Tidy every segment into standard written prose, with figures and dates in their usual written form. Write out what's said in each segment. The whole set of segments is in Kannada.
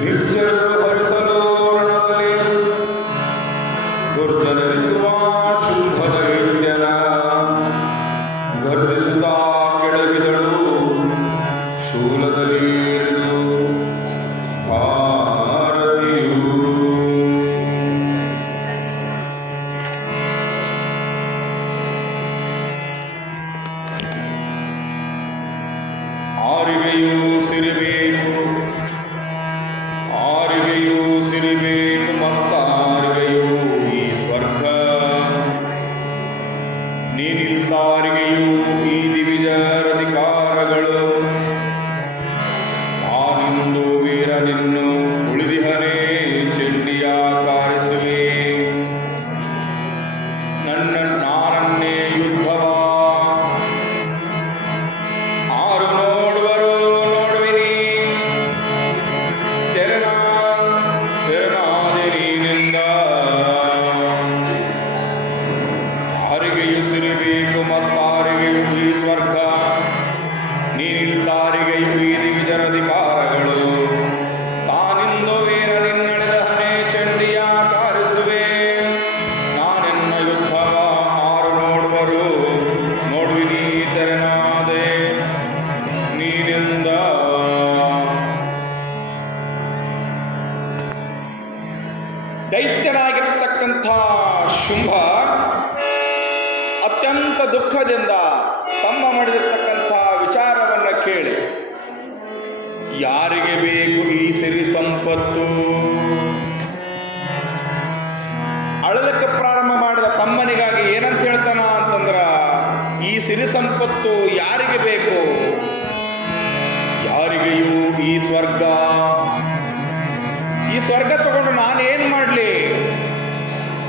ನಿರ್ಜರರು ಹರಿಸಲು ರಣದಲ್ಲಿ ದುರ್ಜನರಿಸುವ ಶುಂಭದ ವೈದ್ಯನ ಗರ್ಜಿಸುತ್ತಾ ಕೆಳಗಿದಳು ಶೂಲದಲ್ಲಿ ಭಾರತಿಯು. ಆರಿಗೆಯೂ ಸಿರಿಬೇಕು, ಆರಿಗೆಯೂ ಸಿರಿಬೇಕು ಮತ್ತಾರಿಗೆಯೂ ಈ ಸ್ವರ್ಗ. ನೀನಿಲ್ದಾರಿಗೆಯೂ ಈ ದಿವಿಜರಧಿಕಾರಗಳು. ತಾನಿಂದು ವೀರನಿನ್ನು ಉಳಿದಿಹನೇ ಚೆಂಡಿಯ ಕಾರಿಸುವೆ. ನಾನನ್ನೇ ಯುದ್ಧವ ಆರು ನೋಡುವರು ನೋಡುವಿನಿ. ತೆರನಾದೆ ನೀನಿಂದ. ಆರಿಗೆಯು ಸಿರಿಬೇಕು ಮತ್ತಾರಿಗೆಯು ಈ ಸ್ವರ್ಗ. ನೀನಿಲ್ದಾರಿಗೆಯು ಈ ದಿವಿಜರಧಿಕಾರಗಳು. ತಾನಿಂದು ವೀರನಿನ್ನಳೆದ ಹನೆ ಚಂಡಿಯ ಕಾರಿಸುವೆ. ನಾನೆನ್ನ ಯುದ್ಧವ ಆರು ನೋಡುವರು ನೋಡುವಿನಿ. ತೆರನಾದೆ ನೀನಿಂದ. ದೈತ್ಯನಾಗಿರ್ತಕ್ಕಂಥ ಶುಂಭ ಅತ್ಯಂತ ದುಃಖದಿಂದ ತಮ್ಮ ಮಾಡಿದಿರ್ತಕ್ಕಂಥ ವಿಚಾರವನ್ನು ಕೇಳಿ, ಯಾರಿಗೆ ಬೇಕು ಈ ಸಿರಿ ಸಂಪತ್ತು? ಅಳದಕ್ಕೆ ಪ್ರಾರಂಭ ಮಾಡಿದ ತಮ್ಮನಿಗಾಗಿ ಏನಂತ ಹೇಳ್ತಾನ ಅಂತಂದ್ರ, ಈ ಸಿರಿ ಸಂಪತ್ತು ಯಾರಿಗೆ ಬೇಕು? ಯಾರಿಗೆಯೂ ಈ ಸ್ವರ್ಗ. ಈ ಸ್ವರ್ಗ ತಗೊಂಡು ನಾನೇನು ಮಾಡಲಿ?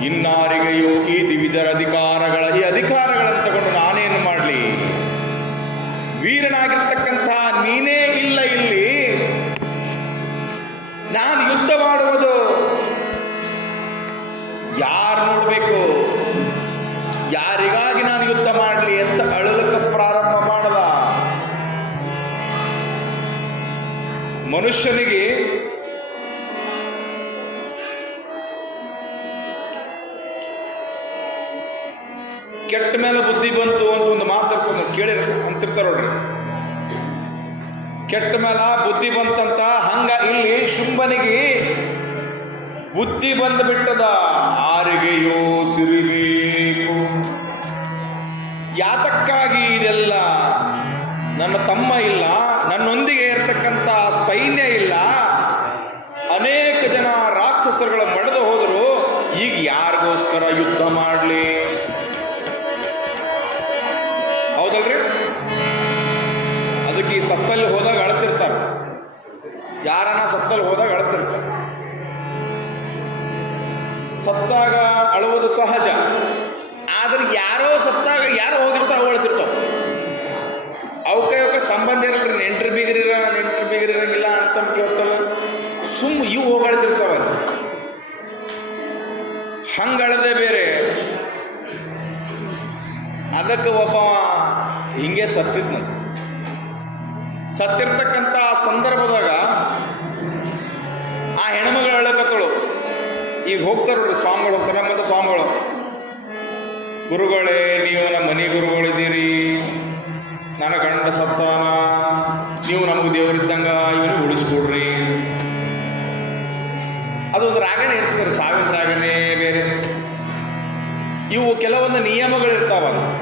ಇನ್ನಾರಿಗೆಯೂ ಈ ದಿವಿಜರ ಅಧಿಕಾರಗಳ, ಈ ಅಧಿಕಾರಗಳನ್ನು ತಗೊಂಡು ನಾನೇನು ಮಾಡಲಿ? ವೀರನಾಗಿರ್ತಕ್ಕಂಥ ನೀನೇ ಇಲ್ಲ ಇಲ್ಲಿ. ನಾನು ಯುದ್ಧ ಮಾಡುವುದು ಯಾರು ನೋಡಬೇಕು? ಯಾರಿಗಾಗಿ ನಾನು ಯುದ್ಧ ಮಾಡಲಿ ಅಂತ ಅಳಲಕ್ಕೆ ಪ್ರಾರಂಭ ಮಾಡದ. ಮನುಷ್ಯನಿಗೆ ಕೆಟ್ಟ ಮೇಲೆ ಬುದ್ಧಿ ಬಂತು ಅಂತ ಒಂದು ಮಾತಾಡ್ತಾನೆ, ಕೇಳಿ ಅಂತಿರ್ತಾರ ನೋಡ್ರಿ. ಕೆಟ್ಟ ಮೇಲ ಬುದ್ಧಿ ಬಂತಂತ, ಹಂಗ ಇಲ್ಲಿ ಶುಂಭನಿಗೆ ಬುದ್ಧಿ ಬಂದು ಬಿಟ್ಟದ. ಆರಿಗೆಯೋ ಸಿರಿಬೇಕು. ಯಾತಕ್ಕಾಗಿ ಇದೆಲ್ಲ? ನನ್ನ ತಮ್ಮ ಇಲ್ಲ, ನನ್ನೊಂದಿಗೆ ಇರತಕ್ಕಂಥ ಸೈನ್ಯ ಇಲ್ಲ, ಅನೇಕ ಜನ ರಾಕ್ಷಸರುಗಳು ಮಡಿದು ಹೋದರು. ಈಗ ಯಾರಿಗೋಸ್ಕರ ಯುದ್ಧ ಮಾಡಲಿ? ಹೌದಲ್ರಿ? ಅದಕ್ಕೆ ಈ ಸತ್ತಲ್ಲಿ ಹೋದಾಗ ಅಳ್ತಿರ್ತಾರೆ. ಯಾರನ್ನ ಸತ್ತಲ್ಲಿ ಹೋದಾಗ ಅಳ್ತಿರ್ತಾರೆ. ಸತ್ತಾಗ ಅಳುವುದು ಸಹಜ. ಆದ್ರೆ ಯಾರೋ ಸತ್ತಾಗ ಯಾರೋ ಹೋಗಿರ್ತಾವ ಅಳ್ತಿರ್ತಾವ. ಅವಕ್ಕೆ ಸಂಬಂಧ ಇರಲ್ರಿ. ನೆಂಟ್ರು ಬೀಗರಿರಂಗಿಲ್ಲ ಅಂತ ಕೇಳ್ತಾವ. ಇವು ಹೋಗಾಳ್ತಿರ್ತಾವಲ್ಲ. ಹಂಗಳದೆ ಬೇರೆ. ಅದಕ್ಕೆ ಒಬ್ಬ ಹಿಂಗೆ ಸತ್ತಿದ್ನಂತ. ಸತ್ತಿರ್ತಕ್ಕಂಥ ಸಂದರ್ಭದಾಗ ಆ ಹೆಣ್ಮಗಳು ಹೇಳಕತ್ತಳು. ಈಗ ಹೋಗ್ತಾರ ನೋಡ್ರಿ ಸ್ವಾಮಿಗಳು, ಹೋಗ್ತಾರೆ. ಮತ್ತೆ ಸ್ವಾಮಿಗಳು, ಗುರುಗಳೇ, ನೀವು ನಮ್ಮ ಮನೆ ಗುರುಗಳಿದ್ದೀರಿ, ನನ್ನ ಗಂಡ ಸತ್ತಾನ, ನೀವು ನಮಗೆ ದೇವರಿದ್ದಂಗ, ಇವನು ಉಳಿಸ್ಕೊಡ್ರಿ. ಅದೊಂದು ರಾಗನೇ ಇರ್ತದೆ, ಸಾವಿನ ರಾಗನೇ ಬೇರೆ. ಇವು ಕೆಲವೊಂದು ನಿಯಮಗಳಿರ್ತಾವಂತ.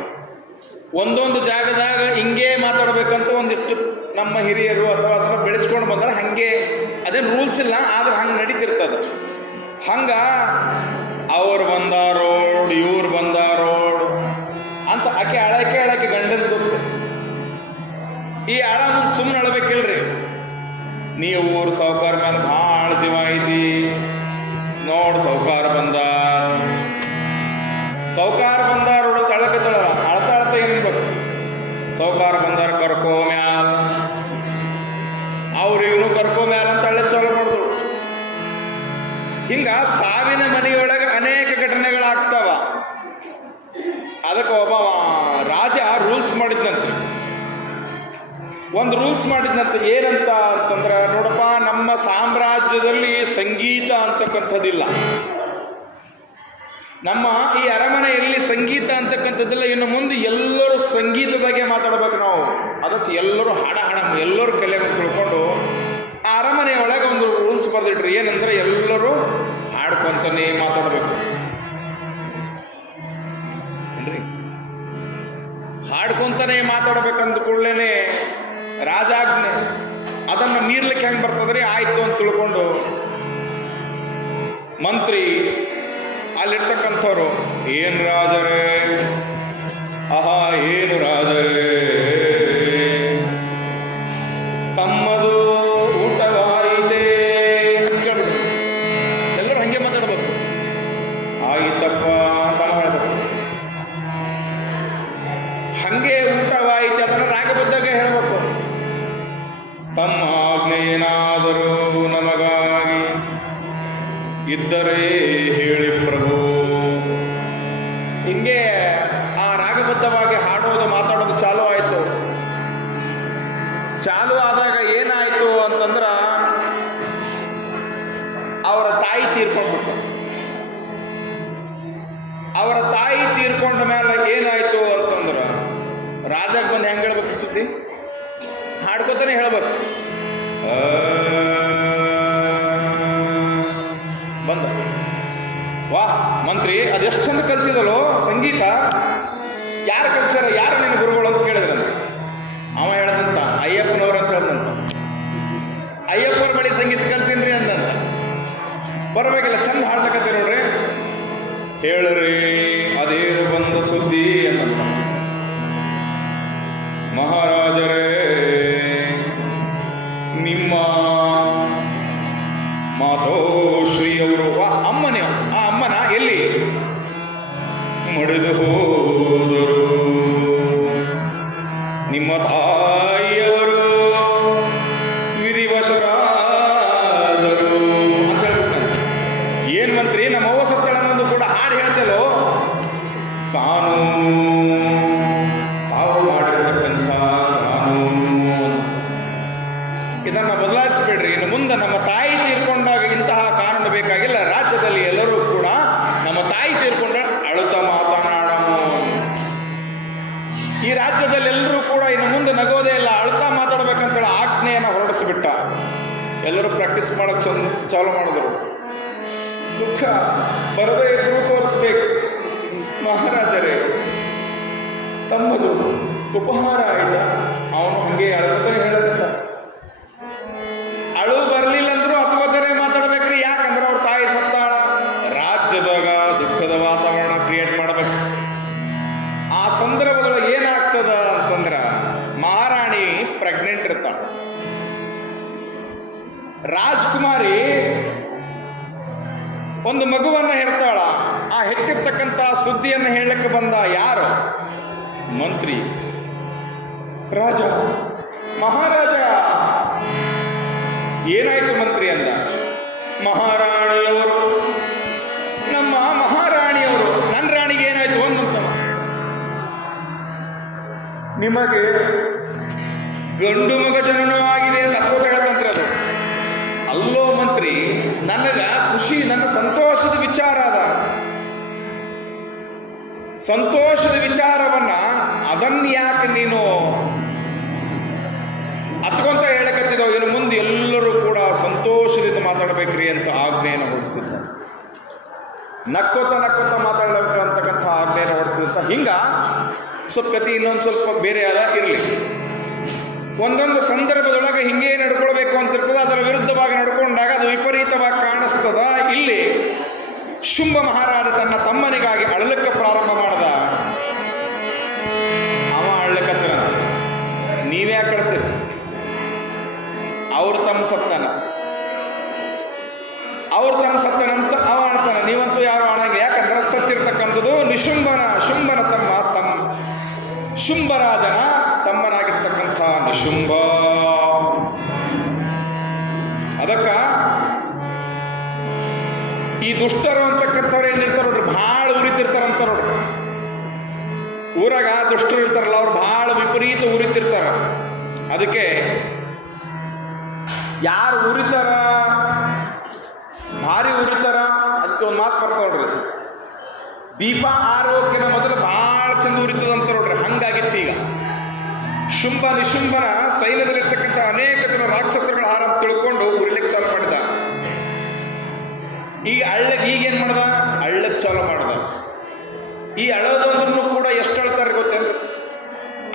ಒಂದೊಂದು ಜಾಗದಾಗ ಹಿಂಗೆ ಮಾತಾಡ್ಬೇಕಂತ ಒಂದಿಷ್ಟು ನಮ್ಮ ಹಿರಿಯರು ಅಥವಾ ಅದನ್ನು ಬೆಳೆಸ್ಕೊಂಡು ಬಂದ್ರೆ ಹಂಗೆ, ಅದೇನು ರೂಲ್ಸ್ ಇಲ್ಲ, ಆದ್ರೆ ಹಂಗೆ ನಡೀತಿರ್ತದೆ. ಹಂಗ ಅವ್ರು ಬಂದಾರೋಡ್, ಇವ್ರು ಬಂದಾರೋಡ್ ಅಂತ ಆಕೆ ಅಳಕ್ಕೆ ಗಂಡನಿಗೋಸ್ಕರ. ಈ ಅಳ ಮುಂದೆ ಸುಮ್ಮನೆ ಅಳಬೇಕಿಲ್ರಿ. ನೀವು ಊರು ಸಾವುಕಾರ ಮೇಲೆ ಭಾಳ ಜೀವ ಐತಿ, ನೋಡು ಸಾವುಕಾರ ಬಂದಾರ ಹೊಡತ ಅಳಕತ್ತಳ. ಅಳ್ತಾ ಏನ್ಬೇಕು? ಸಾವುಕಾರ ಬಂದಾರ ಕರ್ಕೋ ಮ್ಯಾಲ, ಅವ್ರಿಗೂ ಕರ್ಕೋ ಮ್ಯಾಲ ಅಂತ ಅಳ್ಳೆ ಚಾಲು ಮಾಡಿದ್ರು. ಹಿಂಗ ಸಾವಿನ ಮನೆಯೊಳಗೆ ಅನೇಕ ಘಟನೆಗಳಾಗ್ತಾವ. ಅದಕ್ಕೆ ಒಬ್ಬ ರಾಜ ರೂಲ್ಸ್ ಮಾಡಿದ್ನಂತೆ. ಒಂದು ರೂಲ್ಸ್ ಮಾಡಿದ್ನಂತೆ. ಏನಂತ ಅಂತಂದ್ರೆ, ನೋಡಪ್ಪ, ನಮ್ಮ ಸಾಮ್ರಾಜ್ಯ ರಾಜ್ಯದಲ್ಲಿ ಸಂಗೀತ ಅಂತಕ್ಕಂಥದ್ದಿಲ್ಲ. ನಮ್ಮ ಈ ಅರಮನೆಯಲ್ಲಿ ಸಂಗೀತ ಅಂತಕ್ಕಂಥದ್ದಿಲ್ಲ. ಇನ್ನು ಮುಂದೆ ಎಲ್ಲರೂ ಸಂಗೀತದಾಗೆ ಮಾತಾಡ್ಬೇಕು ನಾವು. ಅದಕ್ಕೆ ಎಲ್ಲರೂ ಎಲ್ಲರೂ ಕಲೆ ತಿಳ್ಕೊಂಡು ಆ ಅರಮನೆ ಒಳಗೆ ಒಂದು ರೂಲ್ಸ್ ಬರೆದಿಟ್ರಿ. ಏನಂದ್ರೆ ಎಲ್ಲರೂ ಹಾಡ್ಕೊಂತಾನೆ ಮಾತಾಡಬೇಕು ಏನ್ರಿ. ಹಾಡ್ಕೊಂತಾನೆ ಮಾತಾಡ್ಬೇಕಂದ ಕೂಡಲೇ ರಾಜಾಜ್ಞೆ. ಅದನ್ನು ಮೀರ್ಲಿಕ್ಕೆ ಹೆಂಗೆ ಬರ್ತದ್ರಿ? ಆಯ್ತು ಅಂತ ತಿಳ್ಕೊಂಡು ಮಂತ್ರಿ ಅಲ್ಲಿರ್ತಕ್ಕಂಥವ್ರು, ಏನು ರಾಜರೇ, ಆಹಾ ಏನು ರಾಜರೇ, ತಮ್ಮದು ಊಟವಾಯಿತೇ ಅಂತ ಕೇಳ್ಬಿಟ್ಟು ಎಲ್ಲರೂ ಹಂಗೆ ಮಾತಾಡ್ಬೇಕು. ಆಯ್ತಪ್ಪ ಅಂತ ಹೇಳ್ಬೇಕು. ಹಂಗೆ ಊಟವಾಯಿತು ಅದನ್ನು ರಾಗಬದ್ಧಾಗೆ ಹೇಳಬೇಕು. ತಮ್ಮ ಆಜ್ಞೆ ಏನಾದರೂ ನಮಗಾಗಿ ಇದ್ದರೆ ಹೇಳಿ ಪ್ರಭು. ಹಿಂಗೆ ಆ ರಾಗಬದ್ಧವಾಗಿ ಹಾಡೋದು ಮಾತಾಡೋದು ಚಾಲು ಆಯಿತು. ಚಾಲು ಆದಾಗ ಏನಾಯಿತು ಅಂತಂದ್ರೆ ಅವರ ತಾಯಿ ತೀರ್ಕೊಂಡ್ಬಿಟ್ಟು. ಅವರ ತಾಯಿ ತೀರ್ಕೊಂಡ ಮೇಲೆ ಏನಾಯಿತು ಅಂತಂದ್ರೆ ರಾಜಕ್ಕೆ ಬಂದು ಹೆಂಗೆ ಹೇಳ್ಬೇಕು ಸುದ್ದಿ? ಹಾಡ್ಕೋತಾನೆ ಹೇಳ್ಬೇಕು. ಬಂದ ವಾ ಮಂತ್ರಿ ಅದೆಷ್ಟು ಚಂದ ಕಲ್ತಿದಲ್ಲೋ ಸಂಗೀತ, ಯಾರು ಕಲ್ಸ್ಯಾರ, ಯಾರು ನಿನ್ನ ಗುರುಗಳು ಅಂತ ಕೇಳಿದ್ರಂತ. ಅವ ಹೇಳದಂತ ಅಯ್ಯಪ್ಪನವ್ರು ಅಂತ ಹೇಳ್ದಂತ. ಅಯ್ಯಪ್ಪವ್ರ ಬಳಿ ಸಂಗೀತ ಕಲ್ತೀನ್ರಿ ಅಂದಂತ. ಬರಬೇಕಿಲ್ಲ, ಚಂದ ಹಾಡ್ಲಕತ್ತೆ ನೋಡ್ರಿ. ಹೇಳ್ರಿ ಅದೇನು ಬಂದ ಸುದ್ದಿ ಅನ್ನಂತ. ಮಹಾರಾಜರೇ, ನಿಮ್ಮ ಮಾತೋಶ್ರೀಯವರು ಅಮ್ಮನೇ, ಆ ಅಮ್ಮನ ಎಲ್ಲಿ ಮಡಿದು ಹೋದರು. ನಿಮ್ಮ ತಾಯಿಯವರು ವಿಧಿವಶರಾದರು ಅಂತ ಹೇಳ್ಬಿಟ್ಟು. ಏನ್ ಮಂತ್ರಿ, ನಮ್ಮ ಅವ್ವ ಸತ್ತಳ ಅನ್ನೋದು ಕೂಡ ಹಾಡು ಹೇಳ್ತಲೋ. ಕಾನೂನು ತಾವು ಮಾಡಿರ್ತಕ್ಕಂಥ ಕಾನೂನು, ಇದನ್ನು ಬದಲಾಯಿಸಬೇಡ್ರಿ. ಇನ್ನು ಮುಂದೆ ನಮ್ಮ ತಾಯಿ ತೀರ್ಕೊಂಡಾಗ ಇಂತಹ ಕಾನೂನು ಬೇಕಾಗಿಲ್ಲ. ರಾಜ್ಯದಲ್ಲಿ ಎಲ್ಲರೂ ಕೂಡ ನಮ್ಮ ತಾಯಿ ತೀರ್ಕೊಂಡ ಅಳುತ್ತಾ ಮಾತನಾಡము. ಈ ರಾಜ್ಯದಲ್ಲಿ ಎಲ್ಲರೂ ಕೂಡ ಇನ್ನು ಮುಂದೆ ನಗೋದೇ ಇಲ್ಲ, ಅಳುತ್ತಾ ಮಾತಾಡ್ಬೇಕಂತೇಳಿ ಆಜ್ಞೆಯನ್ನು ಹೊರಡಿಸಿಬಿಟ್ಟ. ಎಲ್ಲರೂ ಪ್ರಾಕ್ಟೀಸ್ ಮಾಡೋಕ್ಕೆ ಚಾಲು ಮಾಡಿದ್ರು. ದುಃಖ ಬರದೇ ಇದ್ರೂ ತೋರಿಸ್ಬೇಕು. ಮಹಾರಾಜರೇ, ತಮ್ಮದು ಉಪಹಾರ ಆಯ್ತ. ಅವನು ಹಂಗೆ ಅಳ್ಕೊತಾನೆ ಹೇಳತ್ತ. ಅಳು ಬರಲಿಲ್ಲ ಅಂದ್ರೂ ಹತ್ಕೋತಾನೆ ಮಾತಾಡ್ಬೇಕ್ರಿ. ಯಾಕಂದ್ರೆ ಅವ್ರ ತಾಯಿ ಸತ್ತಾಳ. ರಾಜ್ಯದಾಗ ದುಃಖದ ವಾತಾವರಣ ಕ್ರಿಯೇಟ್ ಮಾಡಬೇಕು. ಆ ಸಂದರ್ಭದೊಳಗೆ ಏನಾಗ್ತದ ಅಂತಂದ್ರ ಮಹಾರಾಣಿ ಪ್ರೆಗ್ನೆಂಟ್ ಇರ್ತಾಳ. ರಾಜ್ಕುಮಾರಿ ಒಂದು ಮಗುವನ್ನ ಹೆರ್ತಾಳ. ಆ ಹೆತ್ತಿರ್ತಕ್ಕಂಥ ಸುದ್ದಿಯನ್ನು ಹೇಳಕ್ಕೆ ಬಂದ ಯಾರು? ಮಂತ್ರಿ. ರಾಜ, ಮಹಾರಾಜ ಏನಾಯ್ತು ಮಂತ್ರಿ ಅಂದ. ಮಹಾರಾಣಿಯವರು, ನಮ್ಮ ಮಹಾರಾಣಿಯವರು, ನನ್ನ ರಾಣಿಗೆ ಏನಾಯ್ತು ಅಂದಂತ. ನಿಮಗೆ ಗಂಡು ಮಗ ಜನನವಾಗಿದೆ ಅಂತ ಅದ್ಭುತ ಹೇಳ್ತಂತ್ರಿ. ಅದು ಅಲ್ಲೋ ಮಂತ್ರಿ, ನನಗ ಖುಷಿ, ನನ್ನ ಸಂತೋಷದ ವಿಚಾರ ಅದ. ಸಂತೋಷದ ವಿಚಾರವನ್ನ ಅದನ್ನ ಯಾಕೆ ನೀನು ಅತ್ಕೊಂತ ಹೇಳಕತ್ತಿದ್ದವು? ಇನ್ನು ಮುಂದೆ ಎಲ್ಲರೂ ಕೂಡ ಸಂತೋಷದಿಂದ ಮಾತಾಡಬೇಕ್ರಿ ಅಂತ ಆಜ್ಞೆಯನ್ನು ಹೊರಡಿಸಿದ್ದ. ನಕ್ಕೋತ ಮಾತಾಡಬೇಕು ಅಂತಕ್ಕಂಥ ಆಜ್ಞೆಯನ್ನು ಹೊರಡಿಸಿದ್ದ. ಹಿಂಗ ಸ್ವಲ್ಪ ಕತಿ ಇನ್ನೊಂದು ಸ್ವಲ್ಪ ಬೇರೆ ಆದ ಇರಲಿ. ಒಂದೊಂದು ಸಂದರ್ಭದೊಳಗೆ ಹಿಂಗೆ ನಡ್ಕೊಳ್ಬೇಕು ಅಂತಿರ್ತದ. ಅದರ ವಿರುದ್ಧವಾಗಿ ನಡ್ಕೊಂಡಾಗ ಅದು ವಿಪರೀತವಾಗಿ ಕಾಣಿಸ್ತದ. ಇಲ್ಲಿ ಶುಂಭ ಮಹಾರಾಜ ತನ್ನ ತಮ್ಮನಿಗಾಗಿ ಅಳಲಿಕ್ಕೆ ಪ್ರಾರಂಭ ಮಾಡ್ದ. ಅವ ಅಳ್ಳಕತ್ತನ. ನೀವ್ಯಾಕೆ ಅಳ್ತೀರಿ? ಅವ್ರು ತಮ್ಮ ಸತ್ತನ ಅಂತ ಅವ ಅಳ್ತಾನ. ನೀವಂತೂ ಯಾರು ಅಳಂಗೆ. ಯಾಕಂದ್ರೆ ಸತ್ತಿರ್ತಕ್ಕಂಥದ್ದು ಶುಂಭನ ತಮ್ಮ ಶುಂಭರಾಜನ ತಮ್ಮನಾಗಿರ್ತಕ್ಕಂಥ ನಿಶುಂಭ. ಅದಕ್ಕ ಈ ದುಷ್ಟರು ಅಂತಕ್ಕಂಥವ್ರು ಏನಿರ್ತಾರ ನೋಡ್ರಿ, ಭಾಳ ಉರಿತಿರ್ತಾರಂತ ನೋಡ್ರಿ. ಊರಾಗ ದುಷ್ಟರು ಇರ್ತಾರಲ್ಲ, ಅವ್ರು ಭಾಳ ವಿಪರೀತ ಉರಿತಿರ್ತಾರ. ಅದಕ್ಕೆ ಯಾರು ಉರಿತಾರ ಭಾರಿ ಉರಿತಾರ. ಅದಕ್ಕೆ ಒಂದು ಮಾತು ಬರ್ತಾವ ನೋಡ್ರಿ, ದೀಪ ಆರೋಗ್ಯನ ಮೊದಲು ಭಾಳ ಚಂದ ಉರಿತದಂತ ನೋಡ್ರಿ. ಹಂಗಾಗಿತ್ತು ಈಗ. ಶುಂಭ ನಿಶುಂಭನ ಸೈನ್ಯದಲ್ಲಿರ್ತಕ್ಕಂಥ ಅನೇಕ ಜನ ರಾಕ್ಷಸರುಗಳ ಆಹಾರ ತಿಳ್ಕೊಂಡು ಉರಿಲಿಕ್ಕೆ ಚಾಲು ಮಾಡಿದ. ಈಗೇನ್ ಮಾಡ್ದ, ಅಳ್ಳಕ್ಕೆ ಚಾಲು ಮಾಡ್ದ. ಈ ಅಳೋದಂದ್ರೂ ಕೂಡ ಎಷ್ಟು ಅಳ್ತಾರೆ ಗೊತ್ತೇನ್ರಿ?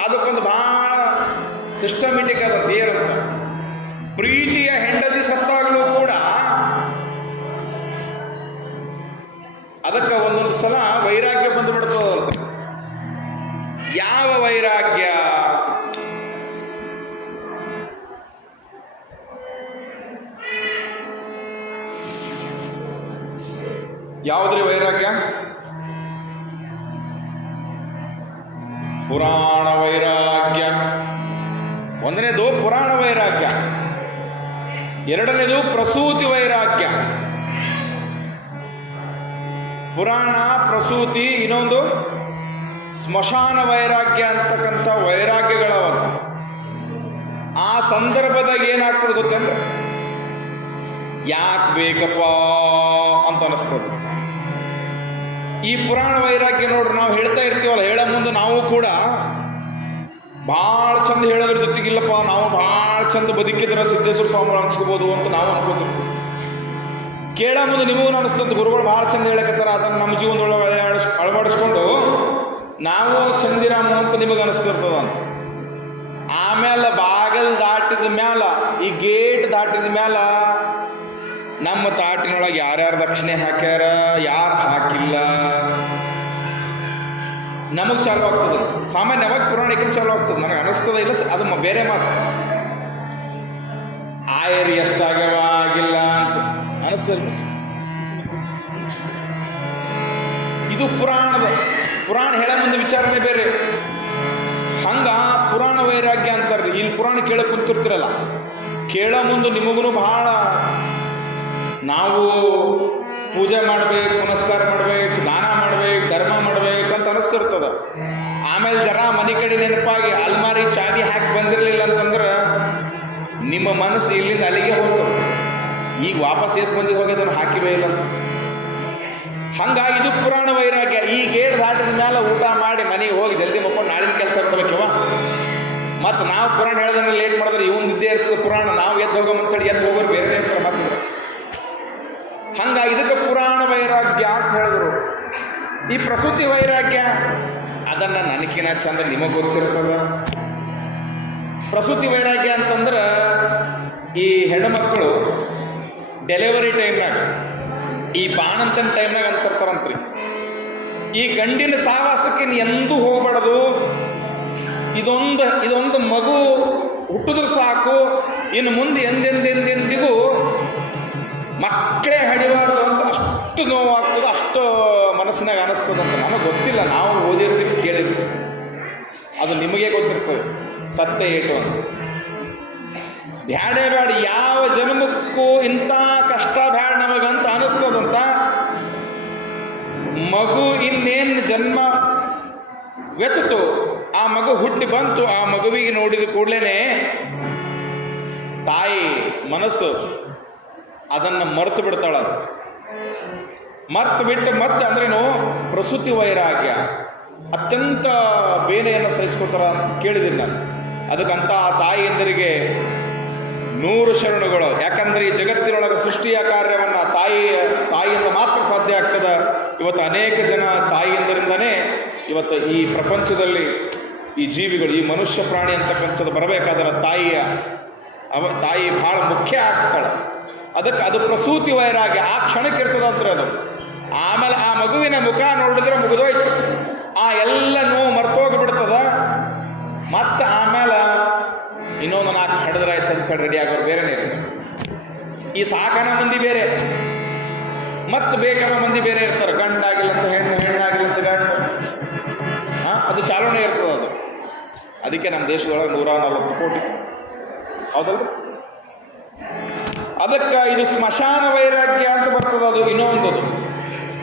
ಅದಕ್ಕೊಂದು ಬಹಳ ಸಿಸ್ಟಮೆಟಿಕ್ ಆದಂತ ಏನಂತ, ಪ್ರೀತಿಯ ಹೆಂಡತಿ ಸತ್ತಾಗಲೂ ಕೂಡ ಅದಕ್ಕೆ ಒಂದೊಂದು ಸಲ ವೈರಾಗ್ಯ ಬಂದು ಬಿಡ್ತದಂತ. ಯಾವ ವೈರಾಗ್ಯ? ಯಾವುದ್ರಿ ವೈರಾಗ್ಯ? ಪುರಾಣ ವೈರಾಗ್ಯ. ಒಂದನೇದು ಪುರಾಣ ವೈರಾಗ್ಯ, ಎರಡನೇದು ಪ್ರಸೂತಿ ವೈರಾಗ್ಯ. ಪುರಾಣ, ಪ್ರಸೂತಿ, ಇನ್ನೊಂದು ಸ್ಮಶಾನ ವೈರಾಗ್ಯ ಅಂತಕ್ಕಂಥ ವೈರಾಗ್ಯಗಳವಂತ. ಆ ಸಂದರ್ಭದಾಗ ಏನಾಗ್ತದೆ ಗೊತ್ತೇನ್ರಿ? ಯಾಕೆ ಬೇಕಪ್ಪ ಅಂತ ಅನಿಸ್ತದೆ. ಈ ಪುರಾಣ ವೈರಾಗ್ಯ ನೋಡ್ರಿ, ನಾವು ಹೇಳ್ತಾ ಇರ್ತೀವಲ್ಲ, ಹೇಳೋ ಮುಂದೆ ನಾವು ಕೂಡ ಭಾಳ ಚಂದ ಹೇಳೋದ್ರ ಜೊತೆಗಿಲ್ಲಪ್ಪ, ನಾವು ಭಾಳ ಚಂದ ಬದುಕಿದ್ರೆ ಸಿದ್ದೇಶ್ವರ ಸ್ವಾಮಿಗಳು ಅನ್ಸ್ಕೋಬೋದು ಅಂತ ನಾವು ಅನ್ಕೋತಿರ್ತೀವಿ. ಕೇಳೋ ಮುಂದೆ ನಿಮಗೂ ಅನಿಸ್ತಂತ, ಗುರುಗಳು ಭಾಳ ಚಂದ ಹೇಳಕತ್ತಾರ, ಅದನ್ನು ನಮ್ಮ ಜೀವನದೊಳಗೆ ಅಳವಡಿಸ್ಕೊಂಡು ನಾವು ಚಂದಿರಾಮ ಅಂತ ನಿಮಗೆ ಅನಿಸ್ತಿರ್ತದ ಅಂತ. ಆಮೇಲೆ ಬಾಗಿಲು ದಾಟಿದ ಮ್ಯಾಲ, ಈ ಗೇಟ್ ದಾಟಿದ ಮ್ಯಾಲ ನಮ್ಮ ತಾಟಿನೊಳಗೆ ಯಾರ್ಯಾರು ದಕ್ಷಿಣೆ ಹಾಕ್ಯಾರ, ಯಾರು ಹಾಕಿಲ್ಲ, ನಮಗೆ ಚಾಲು ಆಗ್ತದಂತ. ಸಾಮಾನ್ಯವಾಗಿ ಪುರಾಣಿಕರು ಚಾಲು ಆಗ್ತದೆ, ನನಗೆ ಅನಿಸ್ತದ ಇಲ್ಲ, ಅದು ಬೇರೆ ಮಾತು. ಆಯರಿ ಎಷ್ಟಾಗ್ಯವ ಆಗಿಲ್ಲ ಅಂತ ಅನಿಸ್ತದೆ. ಇದು ಪುರಾಣ ಹೇಳೋ ಮುಂದೆ ವಿಚಾರನೆ ಬೇರೆ. ಹಂಗ ಪುರಾಣ ವೈರಾಗ್ಯ ಅಂತಾರ್ರಿ. ಇಲ್ಲಿ ಪುರಾಣ ಕೇಳಕ್ ಕುಂತಿರ್ತಿರಲ್ಲ, ಕೇಳೋ ಮುಂದೆ ನಿಮಗೂ ಬಹಳ ನಾವು ಪೂಜೆ ಮಾಡ್ಬೇಕು, ಪುನಸ್ಕಾರ ಮಾಡ್ಬೇಕು, ದಾನ ಮಾಡ್ಬೇಕು, ಧರ್ಮ ಮಾಡ್ಬೇಕು ಅಂತ ಅನಿಸ್ತಿರ್ತದ. ಆಮೇಲೆ ಜರ ಮನೆ ಕಡೆ ನೆನಪಾಗಿ ಅಲ್ಮಾರಿ ಚಾವಿ ಹಾಕಿ ಬಂದಿರಲಿಲ್ಲ ಅಂತಂದ್ರೆ ನಿಮ್ಮ ಮನಸ್ಸು ಇಲ್ಲಿಂದ ಅಲ್ಲಿಗೆ ಹೋಗ್ತದೆ. ಈಗ ವಾಪಸ್ ಬಂದಿದ್ದು ಹೋಗೋದನ್ನು ಹಾಕಿವೇ ಇಲ್ಲ ಅಂತ. ಹಂಗಾಗಿ ಇದು ಪುರಾಣ ವೈರಾಗ್ಯ. ಈ ಗೇಟ್ ದಾಟಿದ ಮೇಲೆ ಊಟ ಮಾಡಿ ಮನೆಗೆ ಹೋಗಿ ಜಲ್ದಿ ಮಕ್ಕೊಂಡು ನಾಳಿನ ಕೆಲಸ ಮಾಡ್ಬೇಕವ. ಮತ್ತು ನಾವು ಪುರಾಣ ಹೇಳೋದನ್ನ ಲೇಟ್ ಮಾಡಿದ್ರೆ ಇವನ್ ನಿದ್ದೆ ಇರ್ತದೆ ಪುರಾಣ, ನಾವು ಎದ್ದು ಹೋಗೋಮಂತೇಳಿ ಎದ್ದು ಹೋಗೋರು ಬೇರೆ ಇರ್ತಾರೆ ಮಾತ್ರ. ಹಂಗಾಗಿ ಇದಕ್ಕೆ ಪುರಾಣ ವೈರಾಗ್ಯ ಅಂತ ಹೇಳಿದ್ರು. ಈ ಪ್ರಸೂತಿ ವೈರಾಗ್ಯ ಅದನ್ನು ನನಗಿನ ಚಂದ ನಿಮಗೆ ಗೊತ್ತಿರ್ತದ. ಪ್ರಸೂತಿ ವೈರಾಗ್ಯ ಅಂತಂದ್ರೆ ಈ ಹೆಣ್ಣುಮಕ್ಕಳು ಡೆಲಿವರಿ ಟೈಮ್ನಾಗ, ಈ ಬಾಣಂತನ ಟೈಮ್ನಾಗ ಅಂತಿರ್ತಾರಂತ್ರಿ, ಈ ಗಂಡಿನ ಸಾವಾಸಕ್ಕೆ ನೀ ಎಂದೂ ಹೋಗ್ಬಾರ್ದು, ಇದೊಂದು ಮಗು ಹುಟ್ಟಿದ್ರೆ ಸಾಕು, ಇನ್ನು ಮುಂದೆ ಎಂದೆಂದೆಂದೆಂದಿಗೂ ಮಕ್ಕಳೇ ಹಡಿಬಾರ್ದು ಅಂತ ಅಷ್ಟು ನೋವಾಗ್ತದೆ, ಅಷ್ಟು ಮನಸ್ಸಿನಾಗ ಅನಿಸ್ತದಂತ. ನನಗೆ ಗೊತ್ತಿಲ್ಲ, ನಾವು ಓದಿರ್ತೀವಿ, ಕೇಳಿದ್ವಿ, ಅದು ನಿಮಗೆ ಗೊತ್ತಿರ್ತದೆ ಸತ್ಯ ಏಟು ಅಂತ. ಬ್ಯಾಡೇ ಬ್ಯಾಡ, ಯಾವ ಜನ್ಮಕ್ಕೂ ಇಂಥ ಕಷ್ಟ ಬ್ಯಾಡ ನಮಗಂತ ಅನಿಸ್ತದಂತ. ಮಗು ಇನ್ನೇನು ಜನ್ಮ ವ್ಯತಿತು, ಆ ಮಗು ಹುಟ್ಟಿ ಬಂತು, ಆ ಮಗುವಿಗೆ ನೋಡಿದ ಕೂಡಲೇ ತಾಯಿ ಮನಸ್ಸು ಅದನ್ನು ಮರೆತು ಬಿಡ್ತಾಳ. ಮರ್ತು ಬಿಟ್ಟು ಮತ್ತೆ ಅಂದ್ರೇನು ಪ್ರಸೂತಿ ವೈರಾಗ್ಯ, ಅತ್ಯಂತ ಬೇನೆಯನ್ನು ಸಹಿಸ್ಕೋತಾರ ಅಂತ ಕೇಳಿದ್ದೀನಿ ನಾನು. ಅದಕ್ಕಂತ ಆ ತಾಯಿಯಂದರಿಗೆ 100 ಶರಣುಗಳು. ಯಾಕಂದ್ರೆ ಈ ಜಗತ್ತಿನೊಳಗೆ ಸೃಷ್ಟಿಯ ಕಾರ್ಯವನ್ನು ತಾಯಿಯಿಂದ ಮಾತ್ರ ಸಾಧ್ಯ ಆಗ್ತದೆ. ಇವತ್ತು ಅನೇಕ ಜನ ತಾಯಿಯಂದರಿಂದನೇ ಇವತ್ತು ಈ ಪ್ರಪಂಚದಲ್ಲಿ ಈ ಜೀವಿಗಳು, ಈ ಮನುಷ್ಯ ಪ್ರಾಣಿ ಅಂತಕ್ಕಂಥದ್ದು ಬರಬೇಕಾದ್ರೆ ತಾಯಿ ಬಹಳ ಮುಖ್ಯ ಆಗ್ತಾಳೆ. ಅದಕ್ಕೆ ಅದು ಪ್ರಸೂತಿ ವೈರಾಗ್ಯ ಆ ಕ್ಷಣಕ್ಕೆ ಇರ್ತದಂತ್ರಿ ಅದು. ಆಮೇಲೆ ಆ ಮಗುವಿನ ಮುಖ ನೋಡಿದ್ರೆ ಮುಗಿದೋಯ್ತು, ಆ ಎಲ್ಲ ನೋವು ಮರ್ತೋಗ್ಬಿಡ್ತದ. ಮತ್ತೆ ಆಮೇಲೆ ಇನ್ನೊಂದು 4 ಹಡಿದ್ರಾಯ್ತು ಅಂತ ಹೇಳಿ ರೆಡಿ ಆಗೋರು ಬೇರೆನೇ ಇರ್ತದೆ. ಈ ಸಾಕನ ಮಂದಿ ಬೇರೆ, ಮತ್ತೆ ಬೇಕನ್ನ ಮಂದಿ ಬೇರೆ ಇರ್ತಾರೆ. ಗಂಡಾಗಿಲ್ಲ ಅಂತ ಹೆಣ್ಣು, ಹೆಣ್ಣಾಗಿಲ್ಲ ಅಂತ ಗಂಡು, ಅದು ಚಾಲನೆ ಇರ್ತದೆ ಅದು. ಅದಕ್ಕೆ ನಮ್ಮ ದೇಶದೊಳಗೆ 140 ಕೋಟಿ, ಹೌದಲ್ರಿ? ಅದಕ್ಕೆ ಇದು ಸ್ಮಶಾನ ವೈರಾಗ್ಯ ಅಂತ ಬರ್ತದೆ. ಅದು ಇನ್ನೊಂದದು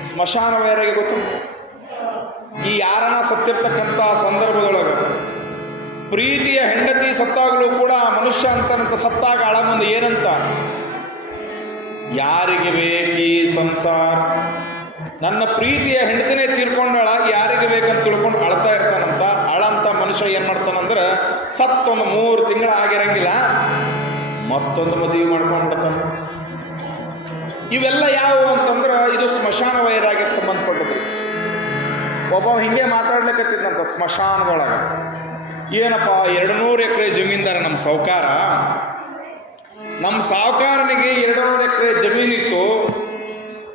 ಸ್ಮಶಾನ ವೈರಾಗ್ಯ ಗೊತ್ತು. ಈ ಯಾರನ್ನ ಸತ್ತಿರ್ತಕ್ಕಂಥ ಸಂದರ್ಭದೊಳಗೆ ಪ್ರೀತಿಯ ಹೆಂಡತಿ ಸತ್ತಾಗಲೂ ಕೂಡ ಮನುಷ್ಯ ಅಂತನಂತ ಸತ್ತಾಗ ಆಳ ಮುಂದೆ ಏನಂತ ಯಾರಿಗೆ ಬೇಕೀ ಸಂಸಾರ, ನನ್ನ ಪ್ರೀತಿಯ ಹೆಂಡತಿನೇ ತೀರ್ಕೊಂಡಾಳ, ಯಾರಿಗೆ ಬೇಕಂತ ತಿಳ್ಕೊಂಡು ಅಳ್ತಾ ಇರ್ತಾನಂತ. ಅಳಂತ ಮನುಷ್ಯ ಏನ್ ಮಾಡ್ತಾನಂದ್ರೆ ಸತ್ತೊಂದು 3 ತಿಂಗಳು ಆಗಿರಂಗಿಲ್ಲ, ಮತ್ತೊಂದು ಮದುವೆ ಮಾಡ್ಕೊಂಡ್ಬಿಡ್ತಾನೆ. ಇವೆಲ್ಲ ಯಾವುವು ಅಂತಂದ್ರೆ ಇದು ಸ್ಮಶಾನ ವೈರಾಗ್ಯಕ್ಕೆ ಸಂಬಂಧಪಟ್ಟದ್ದು. ಒಬ್ಬ ಹಿಂಗೆ ಮಾತಾಡ್ಲಿಕ್ಕತ್ತಿದ್ದಂತ ಸ್ಮಶಾನದೊಳಗೆ. ಏನಪ್ಪ 200 ಎಕರೆ ಜಮೀನ್ದಾರ ನಮ್ಮ ಸಾಹುಕಾರ. ನಮ್ಮ ಸಾಹುಕಾರನಿಗೆ 200 ಎಕರೆ ಜಮೀನಿತ್ತು,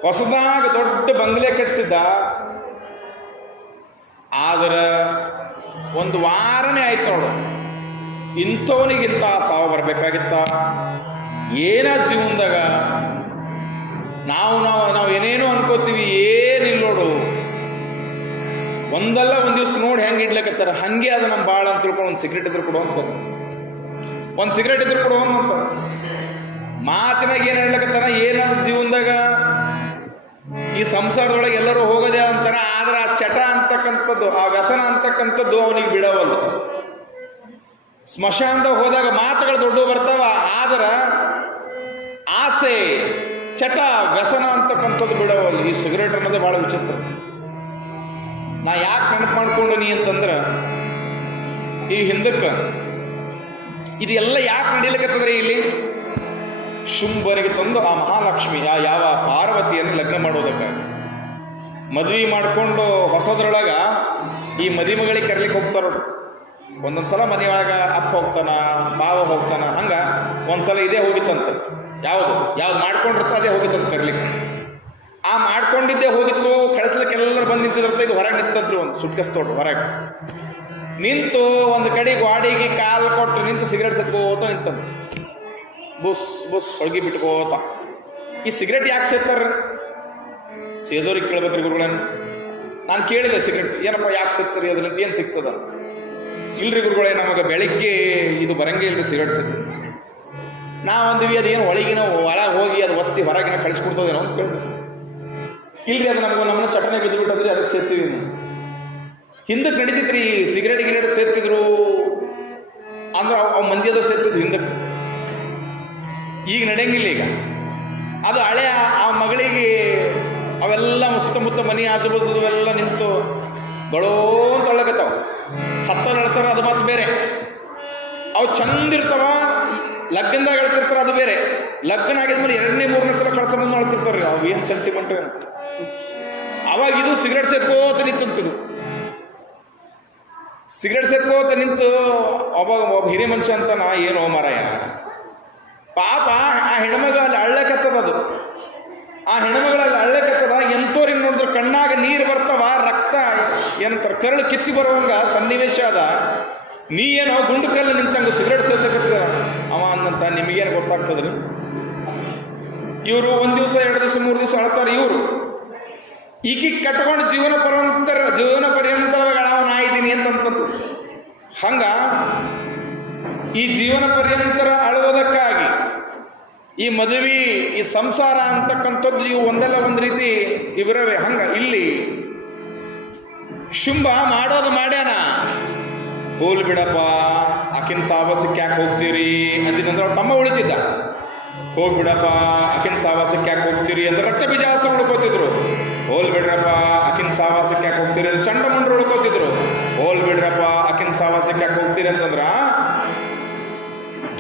ಹೊಸದಾಗ ದೊಡ್ಡ ಬಂಗ್ಲೆ ಕಟ್ಟಿಸಿದ್ದ. ಆದ್ರೆ ಒಂದು ವಾರನೇ ಆಯ್ತು ನೋಡು, ಇಂಥವನಿಗಿಂತ ಸಾವು ಬರಬೇಕಾಗಿತ್ತ. ಏನ ಜೀವನದಾಗ ನಾವು ಏನೇನೋ ಅನ್ಕೋತೀವಿ, ಏನಿಲ್ಲ ನೋಡು. ಒಂದಲ್ಲ ಒಂದು ದಿವ್ಸ ನೋಡಿ ಹೆಂಗೆ ಇಡ್ಲಕತ್ತಾರ, ಹಂಗೆ ಅದು ನಮ್ಮ ಬಾಳ ಅಂತ ತಿಳ್ಕೊಂಡು ಒಂದು ಸಿಗರೇಟ್ ಇದ್ರು ಕೊಡು ಅಂತ, ಒಂದು ಸಿಗರೇಟ್ ಇದ್ರು ಕೊಡು ಅಂತ ಮಾತಿನಾಗ ಏನು ಹೇಳ್ಲಕತ್ತಾರ. ಏನಾದ್ರು ಜೀವನದಾಗ ಈ ಸಂಸಾರದೊಳಗೆ ಎಲ್ಲರೂ ಹೋಗೋದೇ ಅಂತಾರ, ಆದ್ರೆ ಆ ಚಟ ಅಂತಕ್ಕಂಥದ್ದು, ಆ ವ್ಯಸನ ಅಂತಕ್ಕಂಥದ್ದು ಅವನಿಗೆ ಬಿಡವಲ್ಲ. ಸ್ಮಶಾನದಾಗ ಹೋದಾಗ ಮಾತುಗಳು ದೊಡ್ಡ ಬರ್ತಾವ, ಆದ್ರೆ ಆಸೆ, ಚಟ, ವ್ಯಸನ ಅಂತಕ್ಕಂಥದ್ದು ಬಿಡವಲ್ಲ. ಈ ಸಿಗರೇಟ್ ಅನ್ನೋದೇ ಬಹಳ ವಿಚಿತ್ರ. ನಾ ಯಾಕೆ ನೆನಪು ಮಾಡ್ಕೊಂಡೀನಿ ಅಂತಂದ್ರೆ, ಈ ಹಿಂದಕ್ಕೆ ಇದೆಲ್ಲ ಯಾಕೆ ನಡೀಲಿಕ್ಕತ್ತದ್ರಿ ಇಲ್ಲಿ? ಶುಂಭನಿಗೆ ತಂದು ಆ ಮಹಾಲಕ್ಷ್ಮಿ ಯಾವ ಪಾರ್ವತಿಯನ್ನು ಲಗ್ನ ಮಾಡೋದಕ್ಕಾಗಿ ಮದುವೆ ಮಾಡಿಕೊಂಡು ಹೊಸದ್ರೊಳಗ ಈ ಮದುಮಗಳಿಗೆ ಕರ್ಲಿಕ್ಕೆ ಹೋಗ್ತಾರ. ಒಂದೊಂದ್ಸಲ ಮನೆಯೊಳಗ ಅಪ್ಪ ಹೋಗ್ತಾನ, ಮಾವ ಹೋಗ್ತಾನ, ಹಂಗ ಒಂದ್ಸಲ ಇದೇ ಹೋಗಿತ್ತಂತ. ಯಾವ್ದು ಮಾಡ್ಕೊಂಡಿರ್ತ ಅದೇ ಹೋಗಿತ್ತಂತ ಕರ್ಲಿಕ್ಕೆ. ಆ ಮಾಡ್ಕೊಂಡಿದ್ದೇ ಹೋಗಿತ್ತು, ಕಳಿಸ್ಲಿಕ್ಕೆ ಎಲ್ಲರೂ ಬಂದು ನಿಂತಿದ್ರಂತ. ಇದು ಹೊರಗೆ ನಿಂತಂತ್ರಿ, ಒಂದು ಸುಟ್ಕಸ್ ತೋಟ ಹೊರಗೆ ನಿಂತು ಒಂದು ಕಡೆ ಗಾಡಿಗೆ ಕಾಲು ಕೊಟ್ಟು ನಿಂತು ಸಿಗರೇಟ್ ಸತ್ಕೋತ ನಿಂತಂತ. ಬುಸ್ ಬುಸ್ ಹೊಳ್ಗಿ ಬಿಟ್ಕೋತ. ಈ ಸಿಗರೇಟ್ ಯಾಕೆ ಸೇರ್ತಾರ? ಸೇದೋರಿಗೆ ಕೇಳ್ಬೇಕ್ರಿ ಗುರುಗಳನ್ನ. ನಾನು ಕೇಳಿದೆ, ಸಿಗರೇಟ್ ಏನಪ್ಪ ಯಾಕೆ ಸೇರ್ತಾರಿ, ಅದ್ರಿಂದ ಏನು ಸಿಗ್ತದ? ಇಲ್ರಿ ಗುರುಗಳೇ, ನಮಗೆ ಬೆಳಿಗ್ಗೆ ಇದು ಬರಂಗೆ ಇಲ್ರಿ ಸಿಗರೇಟ್ ಸಿಗ್. ನಾವಂದ್ವಿ ಅದೇನು ಒಳಗಿನ ಒಳಗೆ ಹೋಗಿ ಅದು ಒತ್ತಿ ಹೊರಗಿನ ಕಳಿಸ್ಕೊಡ್ತದೇನೋ ಅಂತ ಕೇಳ್ತೀವಿ. ಇಲ್ರಿ ಅದು ನಮ್ಮನ್ನ ಚಟನೆ ಬಿದ್ದುಬಿಟ್ಟದ್ರಿ, ಅದಕ್ಕೆ ಸೇರ್ತೀವಿ. ಹಿಂದಕ್ಕೆ ನಡೀತಿದ್ರಿ ಸಿಗರೇಟ್ ಗಿರೇಟ್ ಸೇರ್ತಿದ್ರು ಅಂದ್ರೆ ಅವು ಮಂದಿಯದ ಸೇರ್ತಿದ್ರು ಹಿಂದಕ್ಕೆ. ಈಗ ನಡೆಯಂಗಿಲ್ಲ. ಈಗ ಅದು ಹಳೆ ಆ ಮಗಳಿಗೆ ಅವೆಲ್ಲ ಸುತ್ತಮುತ್ತ ಮನೆ ಆಜುಬಾಜು ಎಲ್ಲ ನಿಂತು ಗಳೋ ಅಂತ ಅಳ್ಳಕತ್ತಾವ. ಸತ್ತಲ್ಲಿ ಹೇಳ್ತಾರ, ಅದು ಮತ್ತೆ ಬೇರೆ. ಅವು ಚಂದ ಇರ್ತಾವ, ಲಗ್ನದಾಗ ಹೇಳ್ತಿರ್ತಾರ, ಅದು ಬೇರೆ. ಲಗ್ನ ಆಗಿದ್ಮೇಲೆ 2ನೇ 3ನೇ ಸಲ ಕಳ್ಸಂಬಂದು ಹೇಳ್ತಿರ್ತಾರೆ. ಅವು ಏನು ಸೆಂಟಿಮೆಂಟ್. ಅವಾಗ ಇದು ಸಿಗರೇಟ್ ಸೇತ್ಕೋತ ನಿಂತಿದ್ದು. ಸಿಗರೇಟ್ ಸೇತ್ಕೋತ ನಿಂತು ಒಬ್ಬ ಹಿರಿಯ ಮನುಷ್ಯ ಅಂತ ನಾ ಏನೋ ಮಾರಾಯ ಪಾಪ ಆ ಹೆಣ್ಮಗ ಅಲ್ಲಿ ಅಳ್ಳಕತ್ತದ. ಅದು ಆ ಹೆಣ್ಮಗಳಲ್ಲಿ ಅಳ್ಳಕತ್ತದ. ಎಂತೋರಿಗೆ ನೋಡಿದ್ರೆ ಕಣ್ಣಾಗ ನೀರು ಬರ್ತಾವ, ರಕ್ತ ಏನಂತಾರೆ ಕರಳು ಕಿತ್ತಿ ಬರುವಂಗ ಸನ್ನಿವೇಶ ಅದ. ನೀ ಏನೋ ಗುಂಡು ಕಲ್ಲು ನಿಂತಂಗ ಸಿಗರೇಟ್ ಸೇರ್ಸಕತ್ತ ಅವ ಅನ್ನಂತ ನಿಮಗೇನು ಗೊತ್ತಾಗ್ತದ್ರಿ? ಇವರು 1 ದಿವಸ 2 ದಿವಸ 3 ದಿವಸ ಅಳ್ತಾರೆ. ಇವರು ಈಗಿಗೆ ಕಟ್ಕೊಂಡು ಜೀವನ ಪರ್ಯಂತರಗಳವನ ಆಯ್ತೀನಿ ಅಂತಂತದ್ದು. ಹಂಗ ಈ ಜೀವನ ಪರ್ಯಂತರ ಅಳುವುದಕ್ಕಾಗಿ ಈ ಮದುವೆ, ಈ ಸಂಸಾರ ಅಂತಕ್ಕಂಥದ್ದು ಇವು ಒಂದಲ್ಲ ಒಂದು ರೀತಿ ಇವರವೇ. ಹಂಗ ಇಲ್ಲಿ ಶುಂಭ ಮಾಡೋದು ಮಾಡ್ಯಾನ. ಹೋಲ್ ಬಿಡಪ್ಪ, ಆಕಿನ ಸಾವಾಸಕ್ಕೆ ಯಾಕೆ ಹೋಗ್ತೀರಿ ಅಂತಿದ್ರೆ ಅವ್ರ ತಮ್ಮ ಉಳಿತಿದ್ದ. ಹೋಗ್ಬಿಡಪ್ಪ, ಆಕಿನ ಸಾವಾಸಕ್ಕೆ ಯಾಕೆ ಹೋಗ್ತೀರಿ ಅಂತ ರಕ್ತ ಬೀಜಾಸ್ತ್ರ ಉಳ್ಕೋತಿದ್ರು. ಹೋಲ್ ಬಿಡ್ರಪ್ಪ, ಆಕಿನ ಸಾವಾಸಕ್ಕೆ ಯಾಕೆ ಹೋಗ್ತೀರಿ ಅಂತ ಚಂಡಮುಂಡ್ರು ಉಳ್ಕೋತಿದ್ರು. ಹೋಲ್ ಬಿಡ್ರಪ್ಪ, ಆಕಿನ ಸಾವಾಸಕ್ಕೆ ಯಾಕೆ ಹೋಗ್ತೀರಿ ಅಂತಂದ್ರ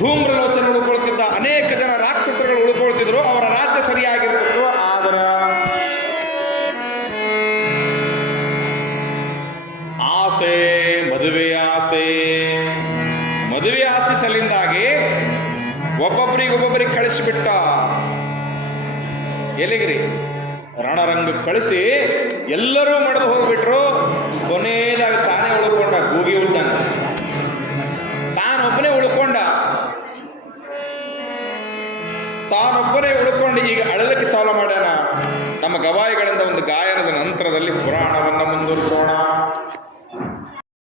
ಧೂಮ್ರಲೋಚನೆ ಉಳ್ಕೊಳ್ತಿದ್ದ. ಅನೇಕ ಜನ ರಾಕ್ಷಸರುಗಳು ಉಳ್ಕೊಳ್ತಿದ್ರು. ಅವರ ರಾಜ್ಯ ಸರಿಯಾಗಿರ್ತಿತ್ತು. ಆದ್ರೆ ಆಸೆ, ಮದುವೆ ಆಸೆ ಸಲಿಂದಾಗಿ ಒಬ್ಬೊಬ್ಬರಿಗೆ ಕಳಿಸಿಬಿಟ್ಟ. ಎಲ್ಲಿಗ್ರಿ? ರಣರಂಗಕ್ಕೆ ಕಳಿಸಿ ಎಲ್ಲರೂ ಮಡಿದು ಹೋಗ್ಬಿಟ್ರು. ಕೊನೆಯದಾಗಿ ತಾನೇ ಉಳ್ಕೊಂಡ, ಗೂಗಿ ಉಳ್ದಂಗ ತಾನೊಬ್ಬನೇ ಉಳ್ಕೊಂಡ. ಈಗ ಅಳಲಿಕ್ಕೆ ಚಾಲು ಮಾಡ್ಯಾನ. ನಮ್ಮ ಗವಾಯಿಗಳಿಂದ ಒಂದು ಗಾಯನದ ನಂತರದಲ್ಲಿ ಪುರಾಣವನ್ನು ಮುಂದುವರಿಸೋಣ.